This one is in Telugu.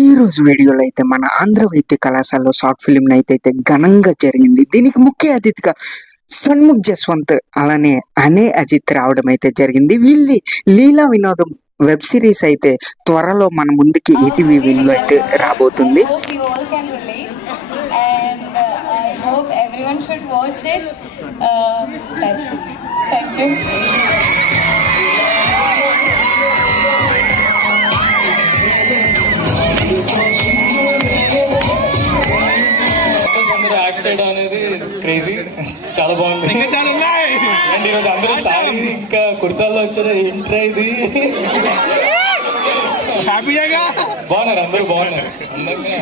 ఈ రోజు వీడియోలో అయితే మన ఆంధ్ర వైద్య కళాశాలలో షార్ట్ ఫిల్మ్ అయితే ఘనంగా జరిగింది. దీనికి ముఖ్య అతిథిగా సన్ముఖ్ జస్వంత్ అలానే అనే అజిత్ రావడం అయితే జరిగింది. వీళ్ళి లీలా వినోదం వెబ్ సిరీస్ అయితే త్వరలో మన ముందుకి ఈటీవీ విన్లో అయితే రాబోతుంది. యాక్ట్ చేయడం అనేది క్రేజీ, చాలా బాగుంది. అండ్ ఈరోజు అందరూ సారీ ఇంకా కుర్తాల్లో వచ్చారు. ఏంట్రా ఇది? బాగున్నారు, అందరూ బాగున్నారు. అందంగా